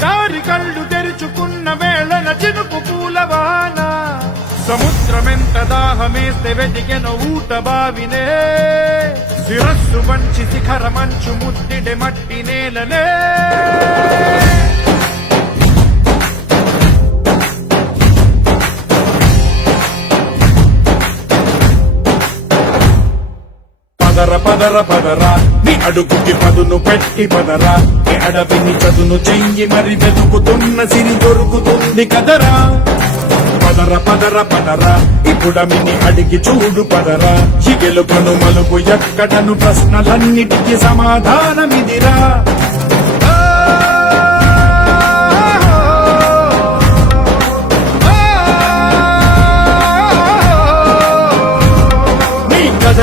ఎడారి కళ్ళు తెరుచుకున్న వేళన చినుకు పూలవాన సముద్రమెంత దాహమేస్తే వెతికెను ఊట బావినే శిరస్సు వంచి శిఖర మంచు ముద్దిడే మట్టి నేలనే పదర పదర పదరా నీ అడుగుకి పదును పెట్టి పదరా నీ అడవిని చదును చెయ్యి మరి వెతుకుతున్న సిరి దొరుకుతుంది కదరా పదర పదర పదరా ఇప్పుడమిని అడిగి చూడు పదరా చిగెలు కను మలుపు ఎక్కడను ప్రశ్నలన్నిటికీ సమాధానమిదిరా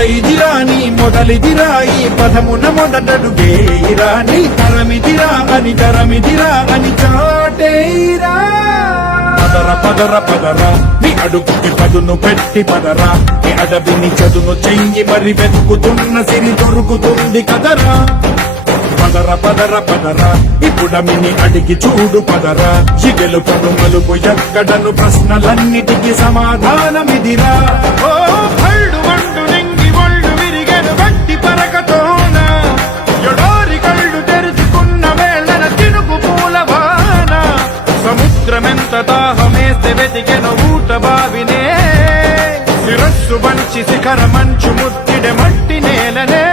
ఇదిరా నీ మొదలిదిరా ఈ పదమున మొదటడుగేరా నీ తరమిదిరా అని చాటేరా పదర పదర పదరా నీ అడుగుకి పదును పెట్టి పదరా నీ అడవిని చదును చెయ్యి మరి వెతుకుతున్న సిరి దొరుకుతుంది కదరా పదర పదర పదరా ఇప్పుడమిని అడిగి చూడు పదరా చిగెలు కను మలుపు ఎక్కడను ప్రశ్నలన్నిటికీ సమాధానమిదిరా ఓ భళ్ళు వండు నింగి ఒళ్ళు విరిగెను గట్టి పరకతోన ఎడారి కళ్ళు తెరుచుకున్న వేళన చినుకు పూలవాన సముద్రమెంత దాహమేస్తే వెతికెను ఊట బావినే శిరస్సు వంచి శిఖర మంచు ముద్దిడే మట్టి నేలనే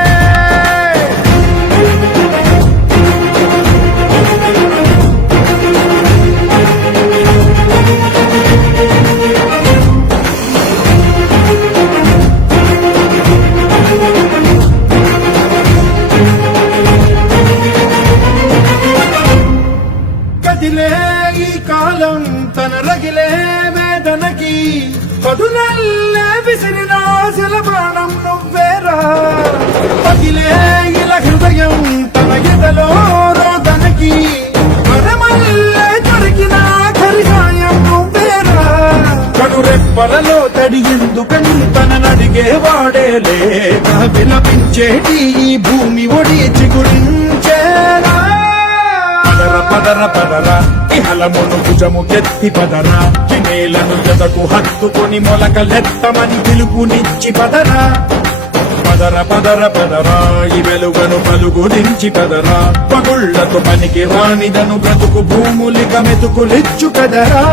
ఈ కాలం తన రగిలే వేదనకి పదునల్లే విసిరినాశల ప్రాణం నువ్వేరా పగిలే ఇలా హృదయం తన ఎదలో రోదనకి మరమల్లే దొరికిన ఖరిసాయం నువ్వేరా కడురెప్పలలో తడి ఎందుకని తననడిగే వాడేలే విలపించేటి ఈ భూమి ఒడి చిగురించేరా పదర పదరా ఇహలమును భుజము ఎత్తి పదరా నేలను ఎదకు హత్తుకొని మొలకలెత్తమని పిలుపునిచ్చి పదరా పదర పదర పదరా ఈ వెలుగను పలుగురించి పదరా పగుళ్లతో పనికి రానిదను బ్రతుకు భూములిక మెతుకులిచ్చు కదరా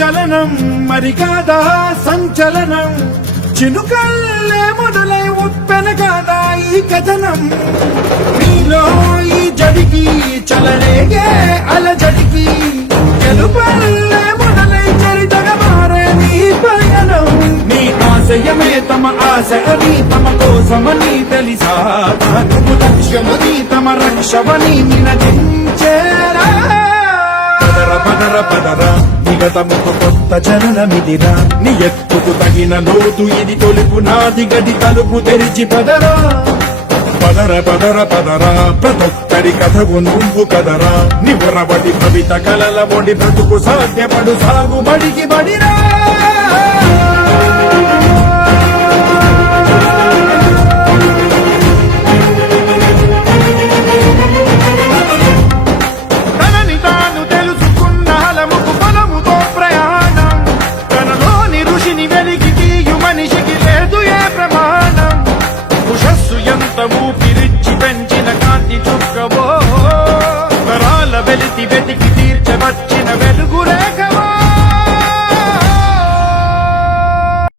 చలనం మరి కాదా సంచలనం చినుకల్లే మొదలై ఉప్పెన కాదా ఈ కథనం నీలో ఈ జడికి చలనేగే అలజడికి గెలుపల్లే మొదలై చరితగా మారే నీ పయనం నీ ఆశయమే తమ ఆశని తమ కోసమని తెలిసా నువ్వు లక్ష్యమని తమ రక్షమని నినదించేరా పదర పదర పదరా నిగతముకు కొత్త చలనమిదిరా నీ ఎత్తుకు తగిన లోతు ఇది తొలుపు నాది గది తలుపు తెరిచి పదరా పదర పదర పదరా ప్రతొక్కడి కథకు నువ్వు కదరా నివరబడి కవిత కలల ఒడి బ్రతుకు సాధ్యపడు సాగుబడికి బడిరా